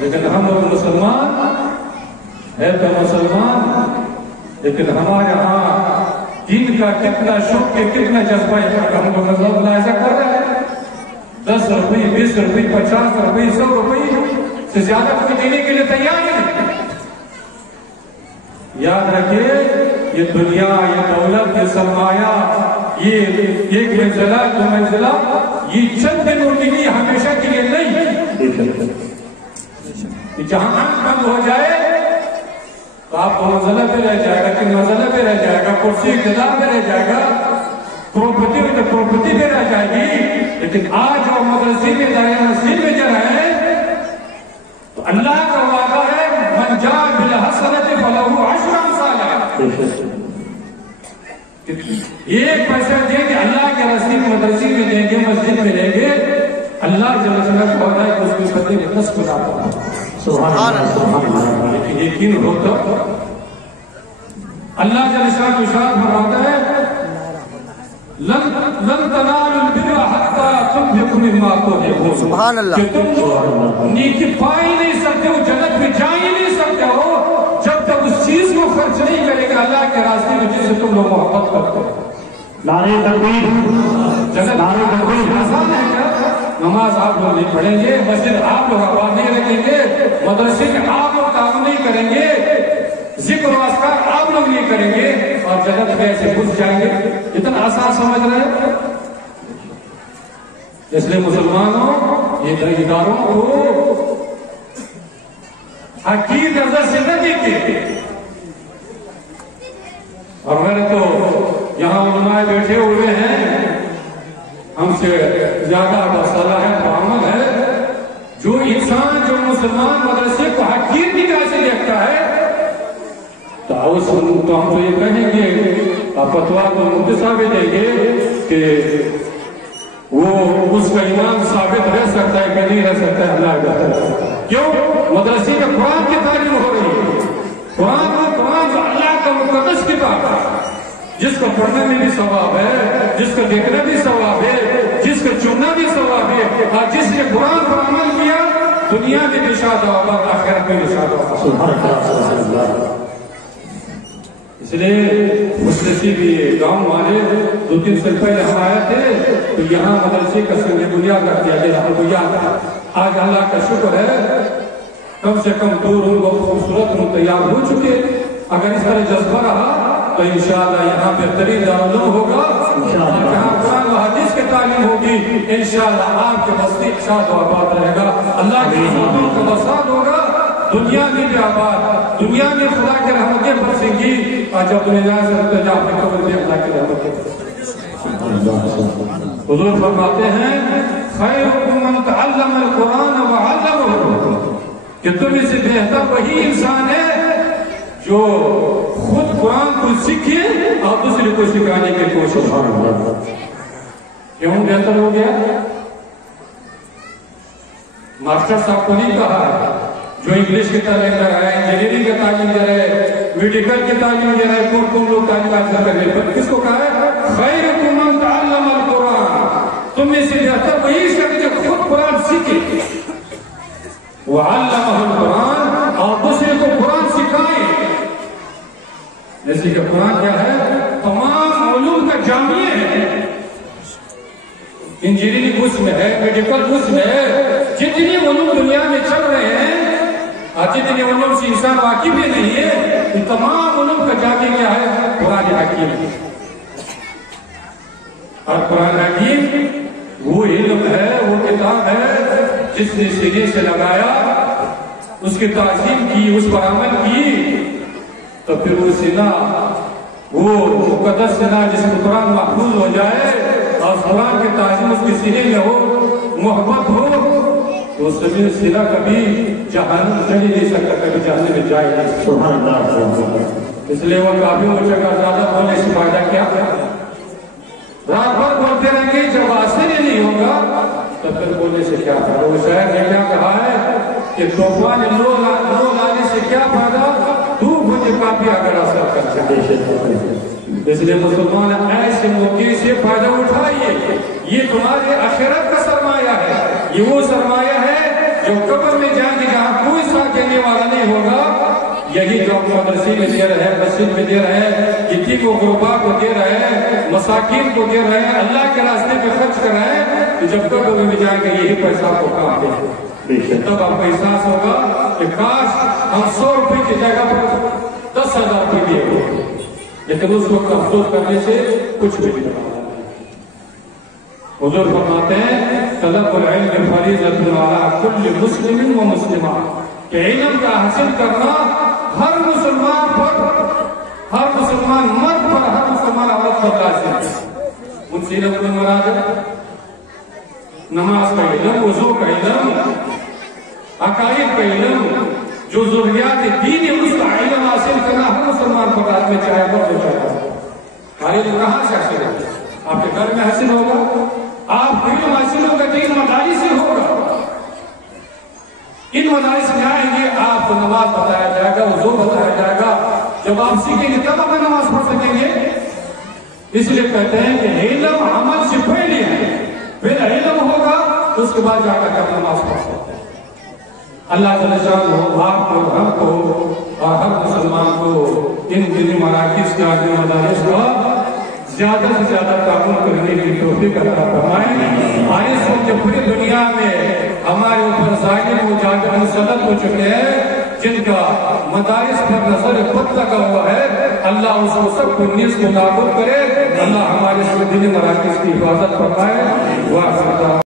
لیکن ہم لوگ مسلمان ہے تو مسلمان، لیکن ہمارے ہاں دین کا کتنا شوق ہے، کتنا جذبہ ہے، ہم کو ملازہ کر رہے ہیں 10 روپئے 20 روپئے 50 روپئے 100 روپئے سے زیادہ کوئی دینے کے لیے تیار ہی نہیں. یاد رکھیے یہ دنیا، یہ دولت، یہ سرمایہ، یہ ایک منزلہ 2 منزلہ، یہ چند دنوں کے لیے ہمیشہ کے لیے نہیں. جہاں بند ہو جائے تو آپ 2 منزلہ پہ رہ جائے گا، 3 منزلہ پہ رہ جائے گا، کرسی اقتدار پہ رہ جائے گا، پروپرٹی پہ رہ جائے گی. لیکن آج وہ مدرسے میں دائرہ نصیب میں جا رہے ہیں تو اللہ کا وعدہ ہے من جاء بالحسنۃ فلہ 10 امثالها. ایک پیسہ دیں گے اللہ کے راستے میں مدرسے میں دیں گے، مسجد میں دیں گے، اللہ جل جلالہ کا وعدہ ہے اس کے بدلے میں 10 گنا پاؤں. سبحان اللہ. یقین ہو تو اللہ جل جلالہ ارشاد فرماتا ہے لن تنالوا البر حتى تنفقوا مما تحبون. سبحان اللہ. کہ تم نیکی پا ہی نہیں سکتے ہو، جنت میں جا ہی نہیں سکتے ہو جب تک اس چیز کو خرچ نہیں کرے گا اللہ کے راستے میں جس سے تم لوگ محبت کرتے ہو. نعرہ تکبیر. جنت آسان ہے کیا؟ نماز آپ لوگ نہیں پڑھیں گے، مسجد آپ لوگ آباد نہیں رکھیں گے، مدرسے میں آپ لوگ تعاون نہیں کریں گے، ذکر و اذکار آپ لوگ نہیں کریں گے اور جنت میں ایسے گھس جائیں گے. اتنا آسان سمجھ رہے ہیں؟ اس لیے مسلمانوں یہ اداروں کو حقیر نظر سے نہ دیکھیں. اور میرے تو یہاں علماء بیٹھے ہوئے ہیں، ہم سے زیادہ مسئلہ ہے تو عمل ہے. جو انسان جو مسلمان مدرسے کو حقیر نگاہ سے دیکھتا ہے تو ہم تو یہ کہیں گے فتوا کو مفتی صاحب دیں گے کہ وہ اس کا ایمان ثابت رہ سکتا ہے کہ نہیں رہ سکتا ہے. اللہ کا کیوں؟ مدرسے میں قرآن کی تعلیم ہو رہی ہے. قرآن جو اللہ کا مقدس کتاب ہے، جس کو پڑھنے میں بھی ثواب ہے، جس کو دیکھنا بھی ثواب ہے، جس کو چننا بھی ثواب ہے، اور جس نے قرآن پر عمل کیا دنیا میں بھی شاد ہوگا، آخرت میں بھی شاد ہوگا. اس لیے اس نصیب یہ گاؤں والے 2-3 سال پہلے ہم آئے تھے تو یہاں مدرسے کا سنگ بنیاد رکھ دیا گیا. ہم کو یاد تھا. آج اللہ کا شکر ہے کم سے کم 2 روم بہت خوبصورت روم تیار ہو چکے. اگر اس طرح جذبہ رہا تو انشاءاللہ یہاں بہترین دارالعلوم ہوگا، جہاں قرآن و حدیث کی تعلیم ہوگی. انشاءاللہ آپ کے بستی شاد و آباد رہے گا، اللہ کی حکومت کا بسات ہوگا، دنیا میں بھی آباد، دنیا میں خدا کے رحمتیں برسیں گی. اور جب دنیا سے رہتے جا اپنے قبر بھی اللہ کی رحمتیں. حضور فرماتے ہیں خیرکم من تعلم القرآن وعلمہ، کہ تم میں سے بہتر وہی انسان ہے جو خود قرآن کو سیکھے اور دوسرے کو سکھانے کی کوشش کرے. کیوں بہتر ہو گیا؟ ماسٹر صاحب کو نہیں کہا جو انگلش کی تعلیم دے رہا ہے، انجینئرنگ کی تعلیم دے رہا ہے، میڈیکل کی تعلیم دے رہا ہے، کون لوگ تعلیم حاصل کر رہے ہیں. کس کو کہا ہے؟ خیرکم من تعلم القرآن. تم میں سے بہتر وہی شخص جو خود قرآن سیکھے وعلمہ القرآن، اور دوسرے کو قرآن سکھائے. جیسے کہ قرآن کیا ہے؟ تمام علوم کا جامعہ ہے. انجینئرنگ اس میں ہے، میڈیکل اس میں ہے. جتنی علوم دنیا میں چل رہے ہیں اور جتنی علوم سے انسان واقف بھی نہیں ہے، ان تمام علوم کا جامعہ کیا ہے؟ قرآن حکیم. اور قرآن حکیم وہ علم ہے، وہ کتاب ہے جس نے سینے سے لگایا، اس کی تعظیم کی، اس پر عمل کی، تو پھر وہ سینہ، وہ مقدس سینہ جس میں قرآن محفوظ ہو جائے اور قرآن کی تعظیم اس کے سینے میں ہو، محبت ہو، تو اس سے سینہ کبھی جہنم چل ہی نہیں سکتا، کبھی جہنم میں جائے نہیں سکتا. اس لیے وہ کافی ہو چکا زیادہ بولنے سے فائدہ کیا ہے؟ رات بھر بولتے رہیں گے، جب حاصل ہی نہیں ہوگا تو پھر بولنے سے کیا فائدہ؟ وہ شاید نے کیا کہا ہے کہ طوفان لو لانے سے کیا فائدہ؟ دھوپ مجھے کافی اگر اثر کر سکے. اس لیے مسلمان ایسے موقع سے فائدہ اٹھائیے. یہ تمہارے آخرت کا سرمایہ ہے. یہ وہ سرمایہ ہے جو قبر میں جائیں گے جہاں کوئی ساتھ دینے والا نہیں ہوگا. یہی جو مدرسے میں دے رہے ہیں، مسجد میں دے رہے ہیں، یتیم و غربا کو دے رہے ہیں، مساکین کو دے رہے ہیں، اللہ کے راستے پہ خرچ کر رہے ہیں، تو جب تک لوگ بھی جائیں گے یہی پیسہ کو کام دے گا، تب آپ کو احساس ہوگا کہ کاش ہم 100 روپے کی جگہ پر 10,000 روپے دیے ہوئے، لیکن اس وقت افسوس کرنے سے کچھ بھی نہیں ہوگا۔ حضور فرماتے ہیں طلب العلم فریضۃ علی کل مسلم و مسلمہ، کہ علم کا حاصل کرنا ہر مسلمان پر، ہر مسلمان مرد پر، ہر مسلمان عورت پر لازم ہے۔ ان سے علم کو مراد نماز کا علم، وضو کا علم، عقائد کا علم، جو ضروریات دین ہے اس کا علم حاصل کرنا ہر مسلمان پر لازم ہے، چاہے مرد ہو چاہے عورت۔ ہر علم کہاں سے حاصل ہوگا؟ آپ کے گھر میں حاصل ہوگا، آپ کو علم حاصل ہوگا تو ان مدارس سے ہوگا۔ ان مدارس میں آئیں گے آپ کو نماز بتایا جائے گا، وضو بتایا جائے گا، جب آپ سیکھیں گے تب آپ نماز پڑھ سکیں گے۔ اس لیے کہتے ہیں کہ علم عمل سے پہلے ہے، پھر علم ہوگا تو اس کے بعد جا کر آپ نماز پڑھ سکتے ہیں۔ اللہ جل شانہ آپ کو، ہم کو اور ہر مسلمان کو ان دینی مراکز کا، دینی مدارس کا زیادہ سے زیادہ تعاون کرنے کی توفیق عطا فرمائے۔ آئے سب جو پوری دنیا میں ہمارے اوپر ظالم و جابر مسلط ہو چکے ہیں، جن کا مدارس پر نظر بد لگا ہوا ہے، اللہ اس کو سب کو نیز کو نابود کرے۔ اللہ ہمارے دینی مراکز کی حفاظت فرمائے۔